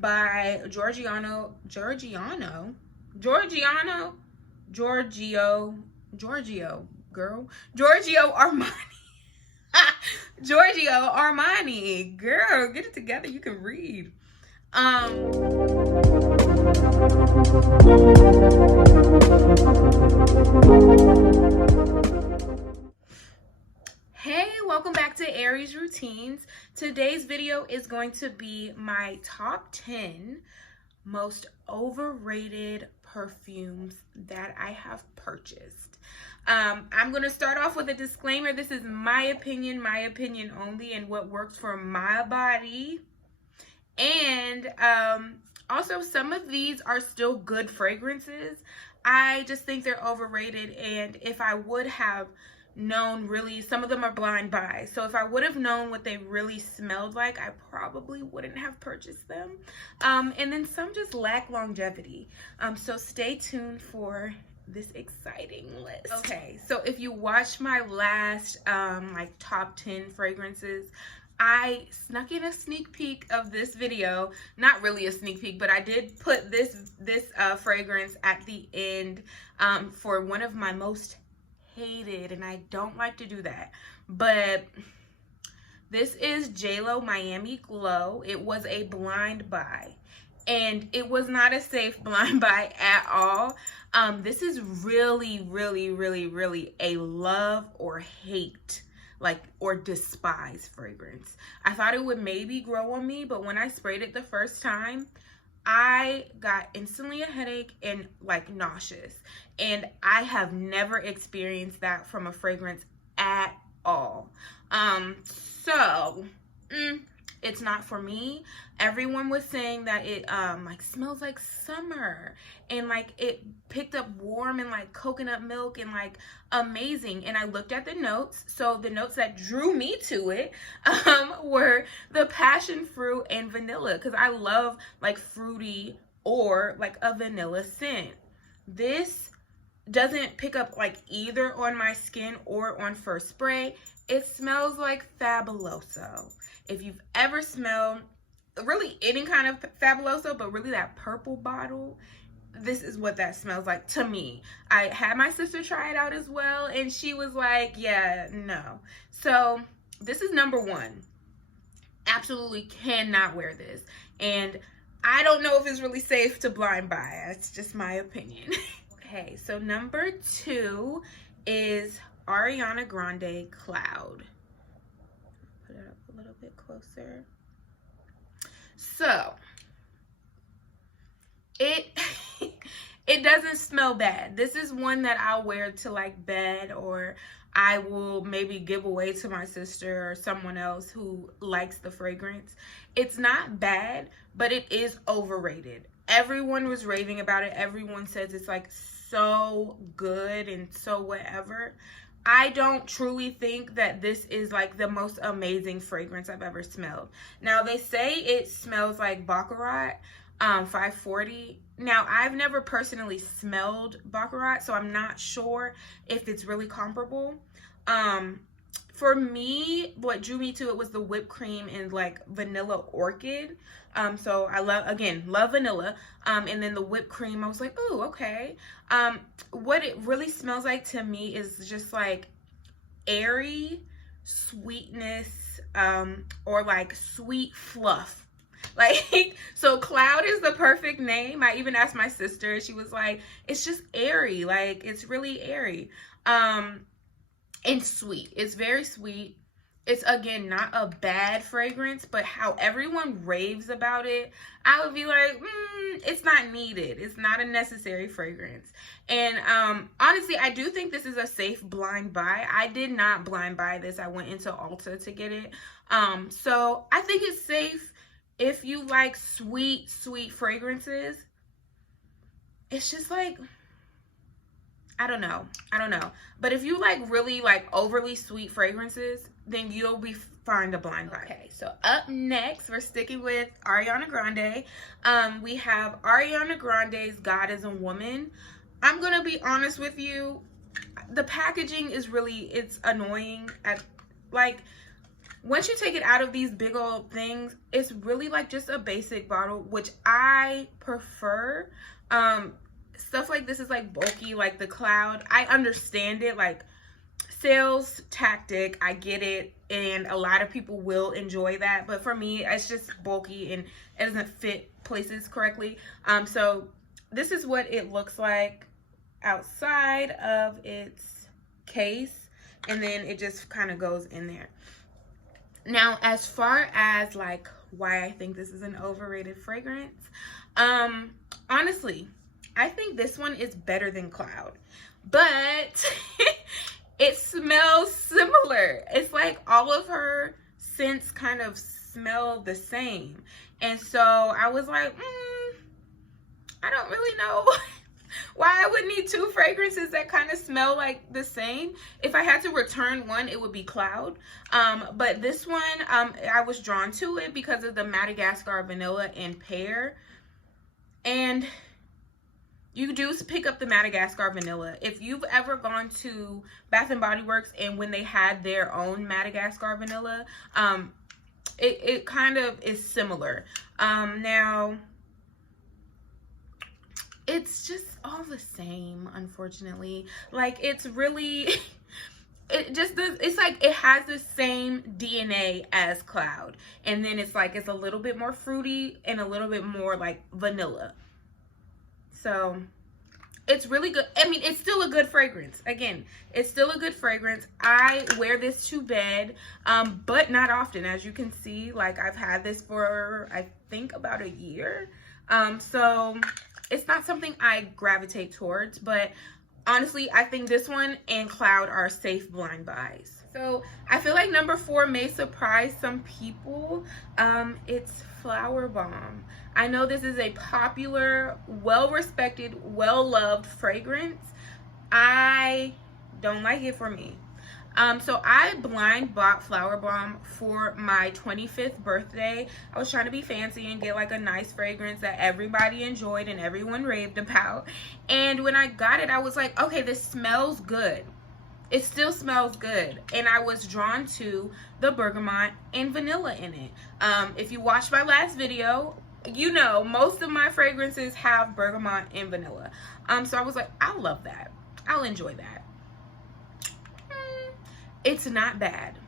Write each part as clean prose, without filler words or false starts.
by Giorgio Armani. Giorgio Armani. Girl, get it together. You can read. Hey, welcome back to Aries Routines. Today's video is going to be my top 10 most overrated perfumes that I have purchased. I'm going to start off with a disclaimer. This is my opinion only, and what works for my body. And also, some of these are still good fragrances. I just think they're overrated, and if I would have known, really, some of them are blind buys, so if I would have known what they really smelled like, I probably wouldn't have purchased them. And then some just lack longevity, so stay tuned for this exciting list. Okay, so if you watched my last like top 10 fragrances, I snuck in a sneak peek of this video. Not really a sneak peek, but I did put this fragrance at the end for one of my most hated, and I don't like to do that, but this is JLo Miami Glow. It was a blind buy, and it was not a safe blind buy at all. This is really a love or hate, like, or despise fragrance. I thought it would maybe grow on me, but when I sprayed it the first time, I got instantly a headache and like nauseous, and I have never experienced that from a fragrance at all. It's not for me. Everyone was saying that it like smells like summer, and like it picked up warm and like coconut milk and like amazing. And I looked at the notes. So the notes that drew me to it were the passion fruit and vanilla, because I love like fruity or like a vanilla scent. This doesn't pick up like either on my skin or on first spray. It smells like Fabuloso. If you've ever smelled really any kind of Fabuloso, but really that purple bottle, this is what that smells like to me. I had my sister try it out as well, and she was like, yeah, no. So this is number one. Absolutely cannot wear this. And I don't know if it's really safe to blind buy. That's just my opinion. Okay, so number two is Ariana Grande Cloud. Put it up a little bit closer. So it doesn't smell bad. This is one that I'll wear to like bed, or I will maybe give away to my sister or someone else who likes the fragrance. It's not bad, but it is overrated. Everyone was raving about it. Everyone says it's like so good and so whatever. I don't truly think that this is like the most amazing fragrance I've ever smelled. Now, they say it smells like Baccarat 540. Now, I've never personally smelled Baccarat, so I'm not sure if it's really comparable. For me, what drew me to it was the whipped cream and like vanilla orchid. So I love vanilla. And then the whipped cream, I was like, oh, okay. What it really smells like to me is just like airy sweetness, or like sweet fluff. Like, so Cloud is the perfect name. I even asked my sister, she was like, it's just airy. Like, it's really airy. And sweet. It's very sweet. It's, again, not a bad fragrance, but how everyone raves about it, I would be like, it's not needed. It's not a necessary fragrance. And honestly, I do think this is a safe blind buy. I did not blind buy this. I went into Ulta to get it. So I think it's safe if you like sweet fragrances. It's just like, I don't know. But if you like really like overly sweet fragrances, then you'll be fine to blind buy. Okay, so up next, we're sticking with Ariana Grande. We have Ariana Grande's God is a Woman. I'm gonna be honest with you, the packaging is really, it's annoying. Like, once you take it out of these big old things, it's really like just a basic bottle, which I prefer. Stuff like this is like bulky, like the Cloud. I understand it, like sales tactic, I get it, and a lot of people will enjoy that, but for me it's just bulky and it doesn't fit places correctly. So this is what it looks like outside of its case, and then it just kind of goes in there. Now, as far as like why I think this is an overrated fragrance, honestly, I think this one is better than Cloud, but it smells similar. It's like all of her scents kind of smell the same. And so I was like, I don't really know why I would need two fragrances that kind of smell like the same. If I had to return one, it would be Cloud. But this one, I was drawn to it because of the Madagascar Vanilla and Pear. And you do pick up the Madagascar Vanilla. If you've ever gone to Bath and Body Works and when they had their own Madagascar Vanilla, it kind of is similar. Now, it's just all the same, unfortunately. Like, it's really, it just does, it's like it has the same DNA as Cloud. And then it's like, it's a little bit more fruity and a little bit more like vanilla. So it's really good. I mean, it's still a good fragrance. Again, it's still a good fragrance. I wear this to bed, but not often. As you can see, like I've had this for, I think, about a year. So it's not something I gravitate towards, but honestly, I think this one and Cloud are safe blind buys. So I feel like number 4 may surprise some people. It's Flowerbomb. I know this is a popular, well-respected, well-loved fragrance. I don't like it for me. So I blind bought Flowerbomb for my 25th birthday. I was trying to be fancy and get like a nice fragrance that everybody enjoyed and everyone raved about. And when I got it, I was like, okay, this smells good. It still smells good. And I was drawn to the bergamot and vanilla in it. If you watched my last video, you know most of my fragrances have bergamot and vanilla. So I was like, I'll love that. I'll enjoy that. It's not bad.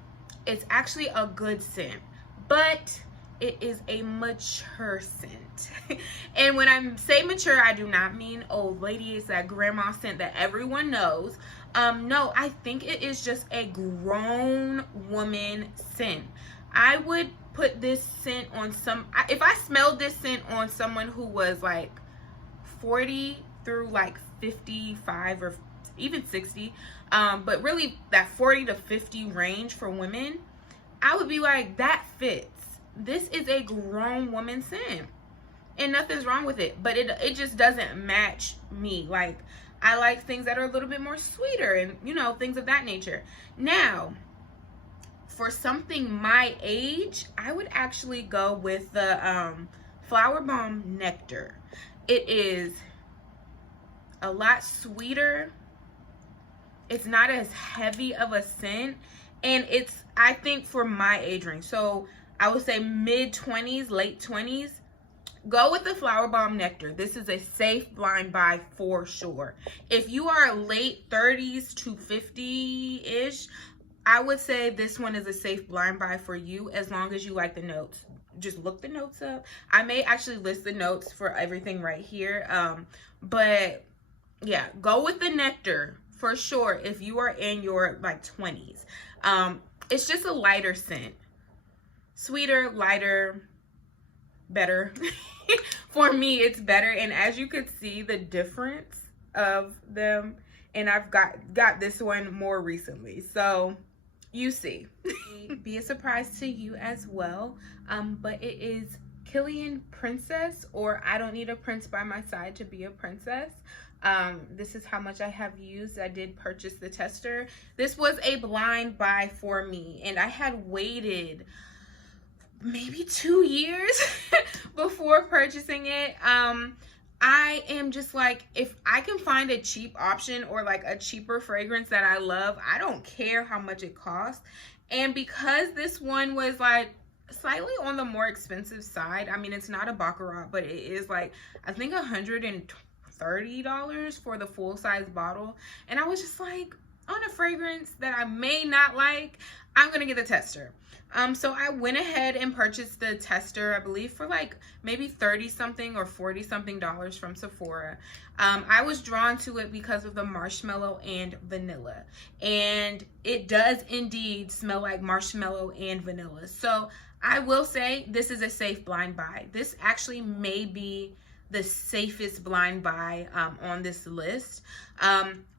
It's actually a good scent, but it is a mature scent. And when I say mature, I do not mean old lady. It's that grandma scent that everyone knows. No, I think it is just a grown woman scent. I would put this scent on if I smelled this scent on someone who was like 40 through like 55 or even 60, but really that 40 to 50 range for women, I would be like, that fits. This is a grown woman scent and nothing's wrong with it, but it just doesn't match me. Like, I like things that are a little bit more sweeter and, you know, things of that nature. Now, for something my age, I would actually go with the Flowerbomb Nectar. It is a lot sweeter. It's not as heavy of a scent, and it's, I think, for my age range. So I would say mid-20s, late 20s. Go with the Flowerbomb Nectar. This is a safe blind buy for sure. If you are late 30s to 50-ish, I would say this one is a safe blind buy for you, as long as you like the notes. Just look the notes up. I may actually list the notes for everything right here. But yeah, go with the Nectar for sure if you are in your like 20s. It's just a lighter scent. Sweeter, lighter, better. For me, it's better. And as you could see the difference of them, and I've got this one more recently, so you see. Be a surprise to you as well, but it is Killian Princess, or I don't need a prince by my side to be a princess. This is how much I have used. I did purchase the tester. This was a blind buy for me, and I had waited maybe 2 years before purchasing it. I am just like, if I can find a cheap option or like a cheaper fragrance that I love, I don't care how much it costs. And because this one was like slightly on the more expensive side, I mean, it's not a baccarat, but it is like, I think $130 for the full size bottle. And I was just like, on a fragrance that I may not like, I'm gonna get the tester. So I went ahead and purchased the tester, I believe for like maybe 30 something or 40 something dollars from Sephora. I was drawn to it because of the marshmallow and vanilla, and it does indeed smell like marshmallow and vanilla. So I will say this is a safe blind buy. This actually may be the safest blind buy on this list.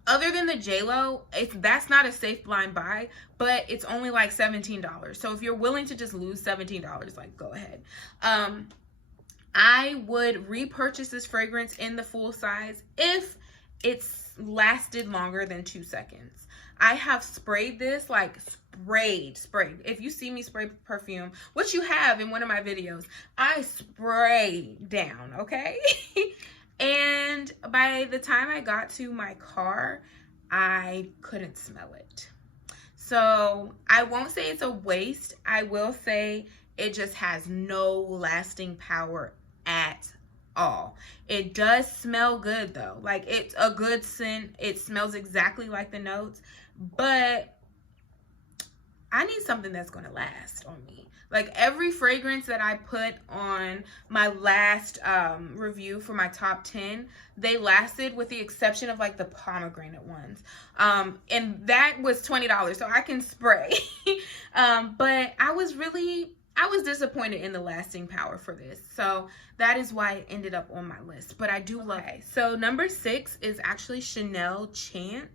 Other than the JLo, that's not a safe blind buy, but it's only like $17. So if you're willing to just lose $17, like, go ahead. I would repurchase this fragrance in the full size if it's lasted longer than 2 seconds. I have sprayed this, like sprayed. If you see me spray perfume, which you have in one of my videos, I spray down, okay? And by the time I got to my car, I couldn't smell it. So I won't say it's a waste. I will say it just has no lasting power at all. It does smell good though. Like, it's a good scent. It smells exactly like the notes, but I need something that's going to last on me. Like, every fragrance that I put on my last review for my top 10, they lasted with the exception of like the pomegranate ones. And that was $20, so I can spray. But I was disappointed in the lasting power for this. So that is why it ended up on my list. But I do love it. So number 6 is actually Chanel Chance.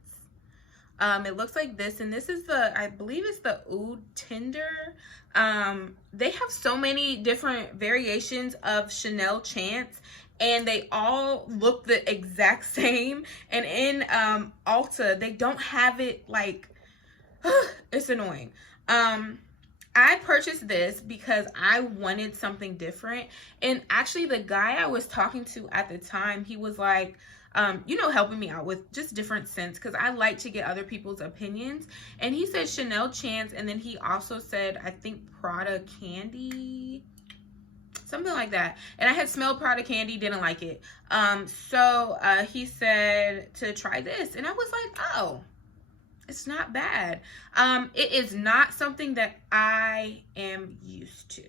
It looks like this, and this is the, I believe it's the Oud Tender. They have so many different variations of Chanel Chance, and they all look the exact same. And in Ulta, they don't have it, like, it's annoying. I purchased this because I wanted something different. And actually, the guy I was talking to at the time, he was like, you know, helping me out with just different scents, because I like to get other people's opinions. And he said Chanel Chance, and then he also said, I think Prada Candy, something like that. And I had smelled Prada Candy, didn't like it. So he said to try this, and I was like, oh, it's not bad. It is not something that I am used to.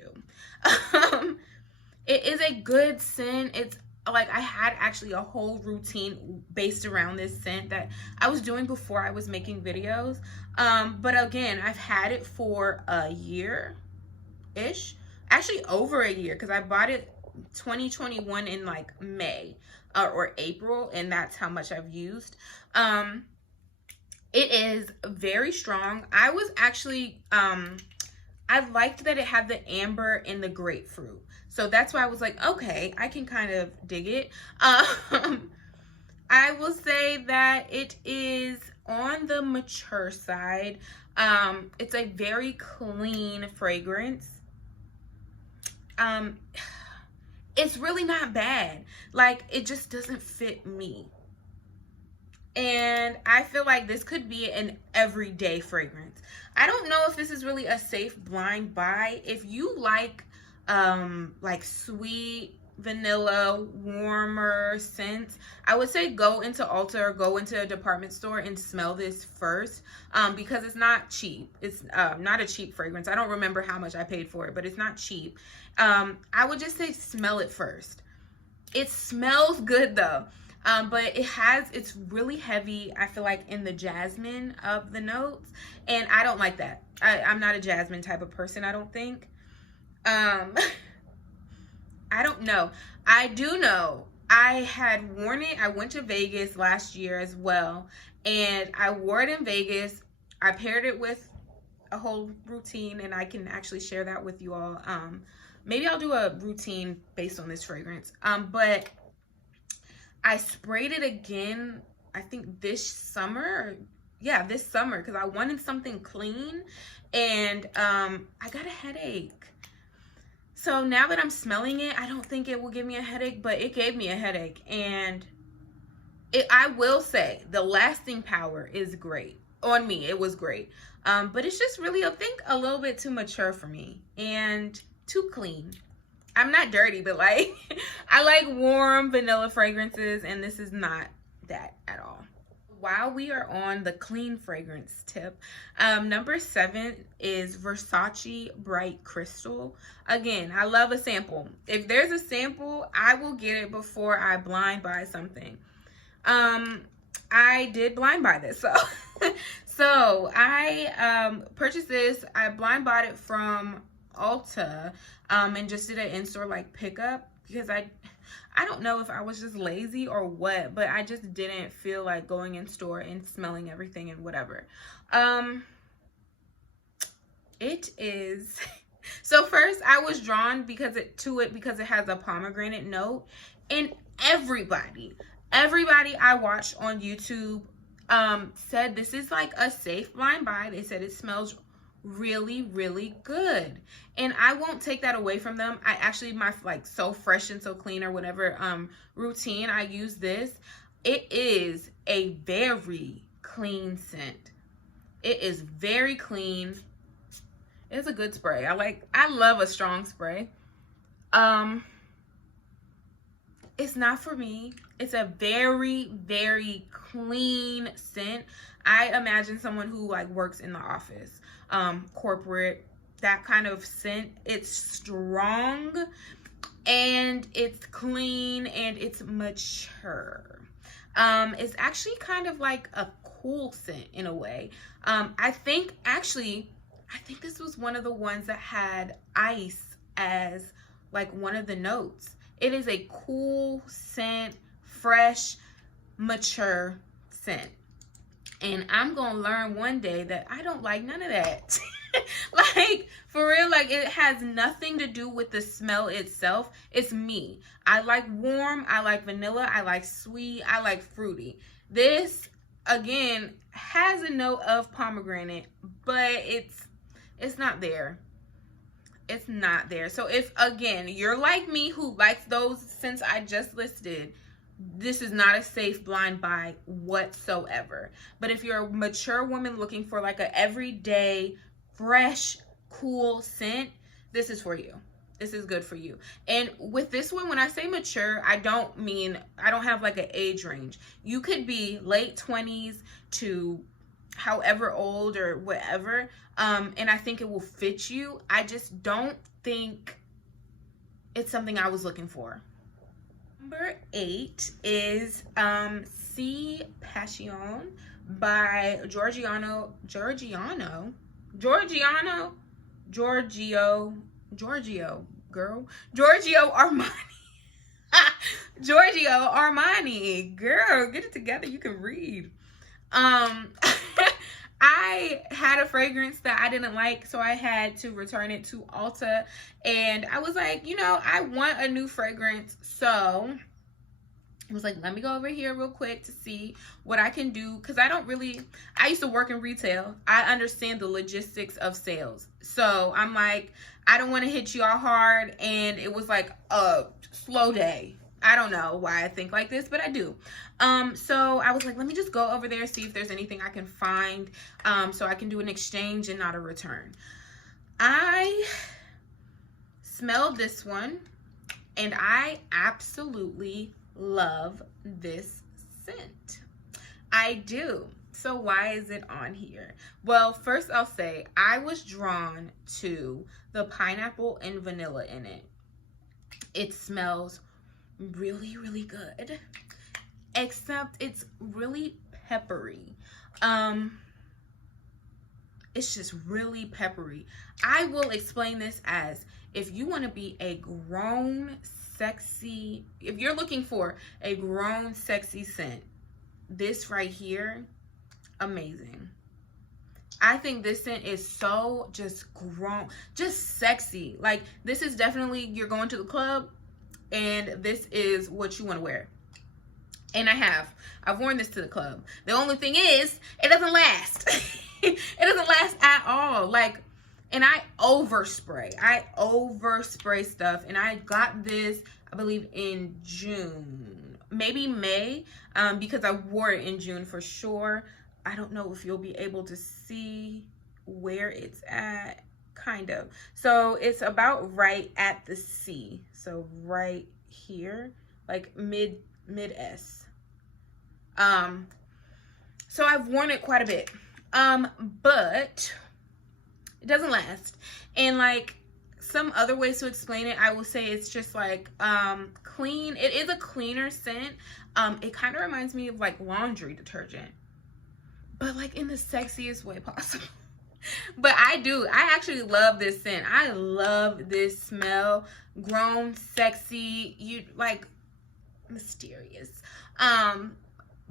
It is a good scent. It's like, I had actually a whole routine based around this scent that I was doing before I was making videos. But again, I've had it for a year-ish. Actually over a year, because I bought it 2021 in like May or April, and that's how much I've used. It is very strong. I was actually, I liked that it had the amber and the grapefruit. So that's why I was like, okay, I can kind of dig it. I will say that it is on the mature side. It's a very clean fragrance. It's really not bad. Like, it just doesn't fit me. And I feel like this could be an everyday fragrance. I don't know if this is really a safe blind buy. If you like sweet vanilla, warmer scents, I would say go into Ulta or go into a department store and smell this first, because it's not cheap. It's not a cheap fragrance. I don't remember how much I paid for it, but it's not cheap. I would just say smell it first. It smells good though. But it's really heavy, I feel like, in the jasmine of the notes, and I don't like that. I'm not a jasmine type of person, I don't think. I don't know. I do know I had worn it. I went to Vegas last year as well, and I wore it in Vegas. I paired it with a whole routine, and I can actually share that with you all. Maybe I'll do a routine based on this fragrance. But I sprayed it again, I think this summer. Yeah, this summer, because I wanted something clean, and I got a headache. So now that I'm smelling it, I don't think it will give me a headache, but it gave me a headache. And I will say the lasting power is great. on me, it was great. But it's just really, I think, a little bit too mature for me and too clean. I'm not dirty, but like I like warm vanilla fragrances, and this is not that at all. While we are on the clean fragrance tip, number 7 is Versace Bright Crystal. Again, I love a sample. If there's a sample, I will get it before I blind buy something. I did blind buy this, so I purchased this. I blind bought it from Ulta, and just did an in-store like pickup, because I don't know if I was just lazy or what, but I just didn't feel like going in store and smelling everything and whatever. It is so first I was drawn because it has a pomegranate note, and everybody I watched on YouTube said this is like a safe blind buy. They said it smells really, really good, and I won't take that away from them. I actually, my like So Fresh and So Clean or whatever routine, I use this. It is a very clean scent. It is very clean. It's a good spray. I love a strong spray. It's not for me. It's a very, very clean scent. I imagine someone who like works in the office, corporate, that kind of scent. It's strong and it's clean and it's mature. It's actually kind of like a cool scent in a way. I think this was one of the ones that had ice as like one of the notes. It is a cool scent, fresh, mature scent. And I'm gonna learn one day that I don't like none of that. Like, for real, like, it has nothing to do with the smell itself. It's me. I like warm, I like vanilla, I like sweet, I like fruity. This, again, has a note of pomegranate, but it's not there. It's not there. So if, again, you're like me who likes those scents I just listed, this is not a safe blind buy whatsoever. But if you're a mature woman looking for like a everyday, fresh, cool scent, this is for you. This is good for you. And with this one, when I say mature, I don't have like an age range. You could be late 20s to however old or whatever, and I think it will fit you. I just don't think it's something I was looking for. Number 8 is C Passione by Giorgio Armani. Giorgio Armani, girl, get it together. You can read. I had a fragrance that I didn't like, so I had to return it to Ulta, and I was like, I want a new fragrance, so I was like, let me go over here real quick to see what I can do, because I used to work in retail. I understand the logistics of sales, so I'm like, I don't want to hit you all hard, and it was like a slow day. I don't know why I think like this, but I do. So I was like, let me just go over there, see if there's anything I can find, so I can do an exchange and not a return. I smelled this one, and I absolutely love this scent. I do. So why is it on here? Well, first I'll say I was drawn to the pineapple and vanilla in it. It smells really, really good, except it's really peppery. It's just really peppery. I will explain this as, if you want to be a grown, sexy, if you're looking for a grown, sexy scent, this right here, amazing. I think this scent is so just grown, just sexy. Like, this is definitely, you're going to the club, and this is what you want to wear. And I've worn this to the club. The only thing is, it doesn't last. It doesn't last at all. Like, and I overspray stuff. And I got this, I believe, in June, maybe May, because I wore it in June for sure. I don't know if you'll be able to see where it's at, kind of. So it's about right at the C. So right here, like mid S. So I've worn it quite a bit. But it doesn't last. And like some other ways to explain it, I will say it's just like clean. It is a cleaner scent. It kind of reminds me of like laundry detergent, but like in the sexiest way possible. But I actually love this scent. I love this smell. Grown, sexy, you like mysterious.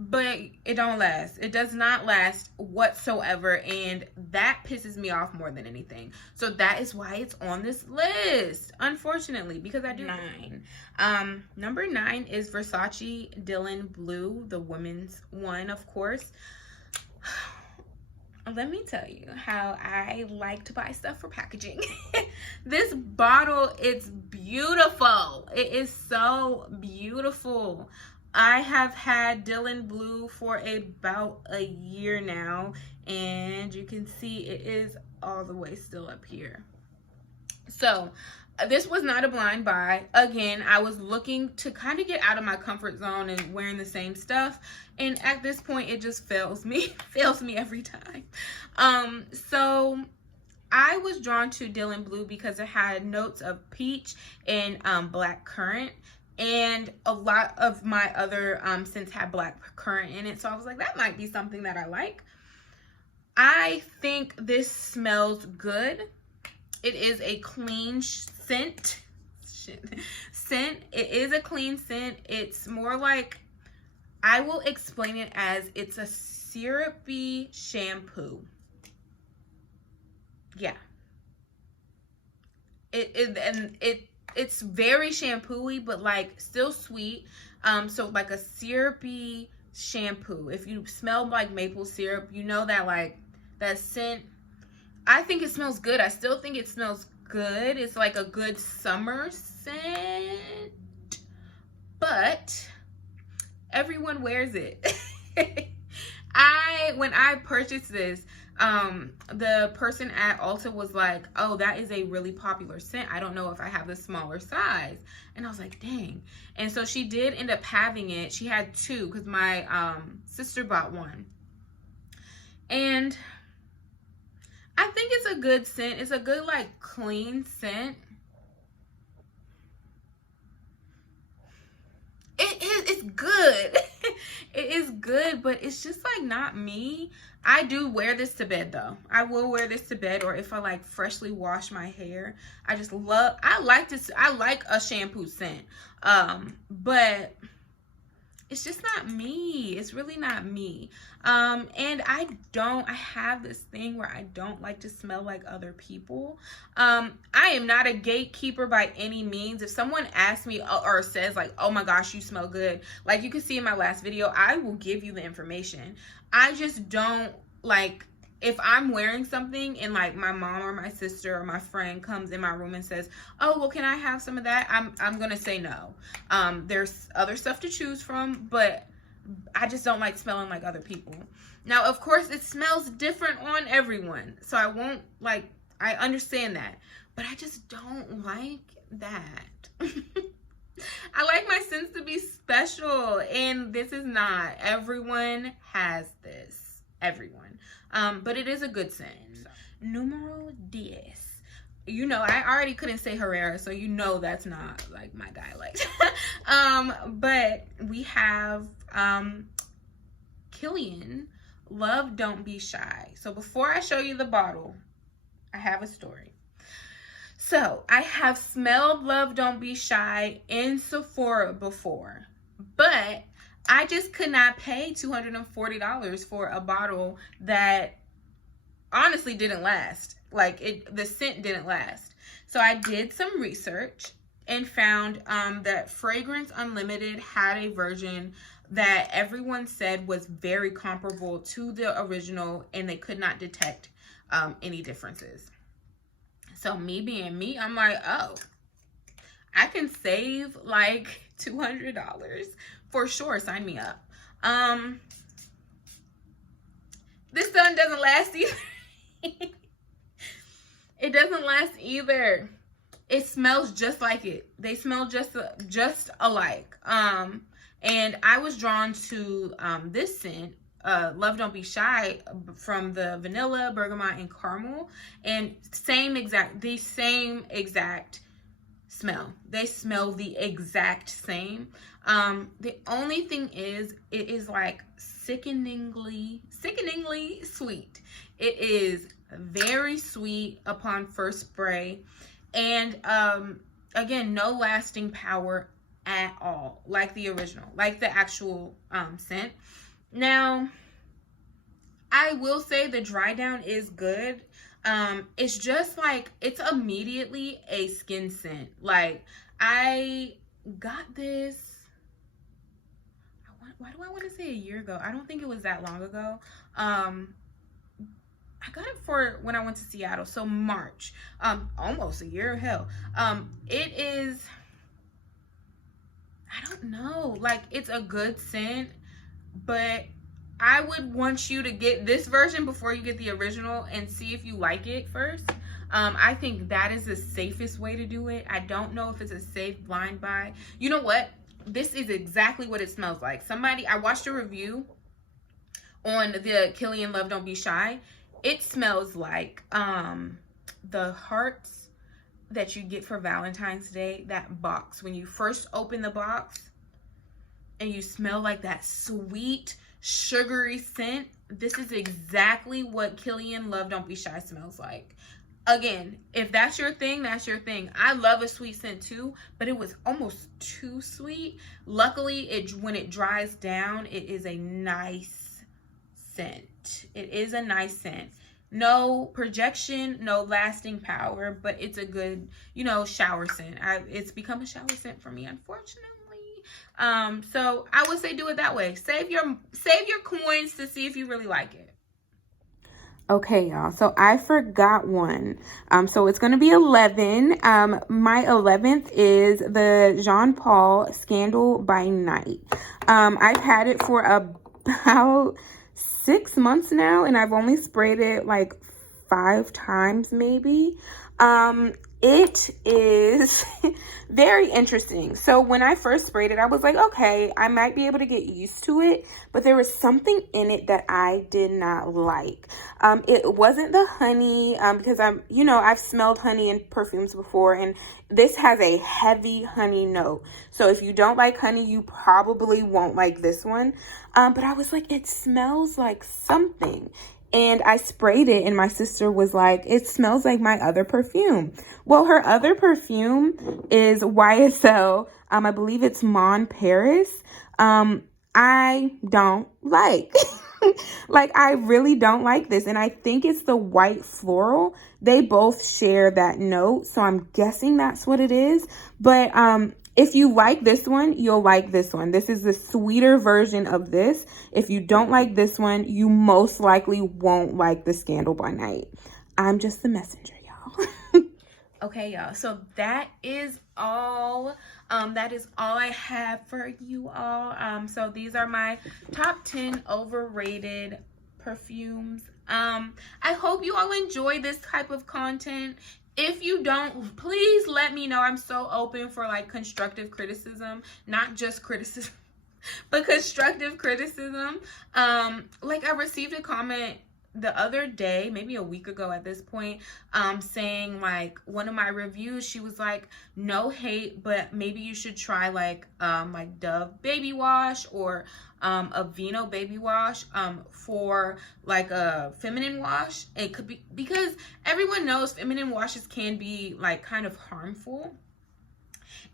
But it don't last. It does not last whatsoever, and that pisses me off more than anything. So that is why it's on this list, unfortunately, because I do. 9. Number 9 is Versace Dylan Blue, the women's one, of course. Let me tell you how I like to buy stuff for packaging. This bottle, it's beautiful. It is so beautiful. I have had Dylan Blue for about a year now, and you can see it is all the way still up here. So this was not a blind buy. Again, I was looking to kind of get out of my comfort zone and wearing the same stuff, and at this point it just fails me every time. So I was drawn to Dylan Blue because it had notes of peach and black currant. And a lot of my other scents had black currant in it. So I was like, that might be something that I like. I think this smells good. It is a clean scent. It is a clean scent. It's more like, I will explain it as it's a syrupy shampoo. Yeah. It's very shampoo-y, but like still sweet. So like a syrupy shampoo. If you smell like maple syrup, you know that like that scent. I think it smells good. I still think it smells good. It's like a good summer scent, but everyone wears it. When I purchased this, the person at Ulta was like, oh, that is a really popular scent. I don't know if I have the smaller size. And I was like, dang. And so she did end up having it. She had 2 because my sister bought 1. And I think it's a good scent. It's a good, like, clean scent. It's good. It is good, but it's just like not me. I do wear this to bed though. I will wear this to bed, or if I like freshly wash my hair. I like a shampoo scent. But it's just not me. It's really not me. And I have this thing where I don't like to smell like other people. I am not a gatekeeper by any means. If someone asks me or says like, oh my gosh, you smell good, like you can see in my last video, I will give you the information. I just don't like, if I'm wearing something and like my mom or my sister or my friend comes in my room and says, oh, well, can I have some of that? I'm going to say no. There's other stuff to choose from, but I just don't like smelling like other people. Now, of course, it smells different on everyone. So I won't like, I understand that, but I just don't like that. I like my scents to be special, and this is not. Everyone has this. Everyone. But it is a good scent. Numero 10. You know, I already couldn't say Herrera, so you know that's not like my dialect. But we have Killian, Love Don't Be Shy. So before I show you the bottle, I have a story. So I have smelled Love Don't Be Shy in Sephora before, but I just could not pay $240 for a bottle that honestly didn't last. Like the scent didn't last. So I did some research and found that Fragrance Unlimited had a version that everyone said was very comparable to the original, and they could not detect any differences. So me being me, I'm like, oh, I can save like $200 for sure. Sign me up. This sun doesn't last either. It doesn't last either. It smells just like it. They smell just alike. And I was drawn to this scent, Love Don't Be Shy, from the vanilla, bergamot, and caramel, and the same exact smell. They smell the exact same. The only thing is, it is like sickeningly sweet. It is very sweet upon first spray, and again, no lasting power at all, like the original, like the actual scent. Now, I will say the dry down is good. It's just like, it's immediately a skin scent. Like, I got this, why do I want to say a year ago? I don't think it was that long ago. I got it for when I went to Seattle, so March, almost a year, hell. It is, I don't know, like, it's a good scent, but I would want you to get this version before you get the original and see if you like it first. I think that is the safest way to do it. I don't know if it's a safe blind buy. You know what? This is exactly what it smells like. I watched a review on the Killian Love Don't Be Shy. It smells like the hearts that you get for Valentine's Day, that box. When you first open the box and you smell like that sweet, sugary scent, this is exactly what Killian Love Don't Be Shy smells like. Again, if that's your thing, that's your thing. I love a sweet scent too, but it was almost too sweet. Luckily, when it dries down, it is a nice scent. It is a nice scent. No projection, no lasting power, but it's a good, shower scent. It's become a shower scent for me, unfortunately. So I would say do it that way. Save your coins to see if you really like it. Okay, y'all, so I forgot one. So it's going to be 11. My 11th is the Jean Paul Scandal by Night. I've had it for about 6 months now, and I've only sprayed it like 5 times maybe. It is very interesting. So when I first sprayed it, I was like, okay, I might be able to get used to it, but there was something in it that I did not like. It wasn't the honey, because I've smelled honey in perfumes before, and this has a heavy honey note. So if you don't like honey, you probably won't like this one. But I was like, it smells like something. And I sprayed it, and my sister was like, it smells like my other perfume. Well, her other perfume is YSL. I believe it's Mon Paris. I don't like. Like, I really don't like this. And I think it's the white floral. They both share that note. So I'm guessing that's what it is. But if you like this one, you'll like this one. This is the sweeter version of this. If you don't like this one, you most likely won't like the Scandal by Night. I'm just the messenger, y'all. Okay, y'all. So that is all. That is all I have for you all. So these are my top 10 overrated perfumes. I hope you all enjoy this type of content. If you don't, please let me know. I'm so open for like constructive criticism, not just criticism, but constructive criticism. Like, I received a comment the other day, maybe a week ago at this point, saying like, one of my reviews, she was like, no hate, but maybe you should try like Dove baby wash or a Vino baby wash for like a feminine wash. It could be, because everyone knows feminine washes can be like kind of harmful.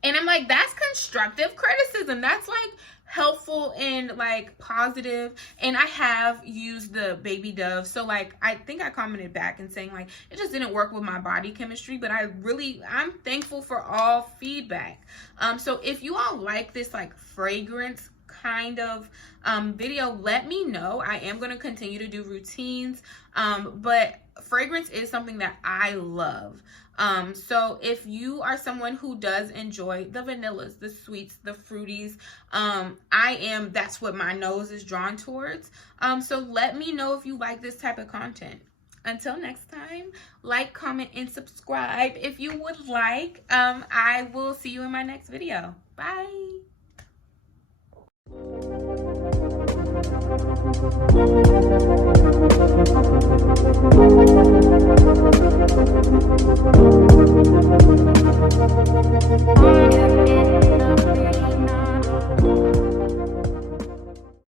And I'm like, that's constructive criticism. That's like helpful and like positive. And I have used the baby Dove. So like, I think I commented back and saying like, it just didn't work with my body chemistry, but I'm thankful for all feedback. So if you all like this like fragrance kind of video, let me know. I am going to continue to do routines. But fragrance is something that I love. So if you are someone who does enjoy the vanillas, the sweets, the fruities, that's what my nose is drawn towards. So let me know if you like this type of content. Until next time, like, comment, and subscribe if you would like. I will see you in my next video. Bye.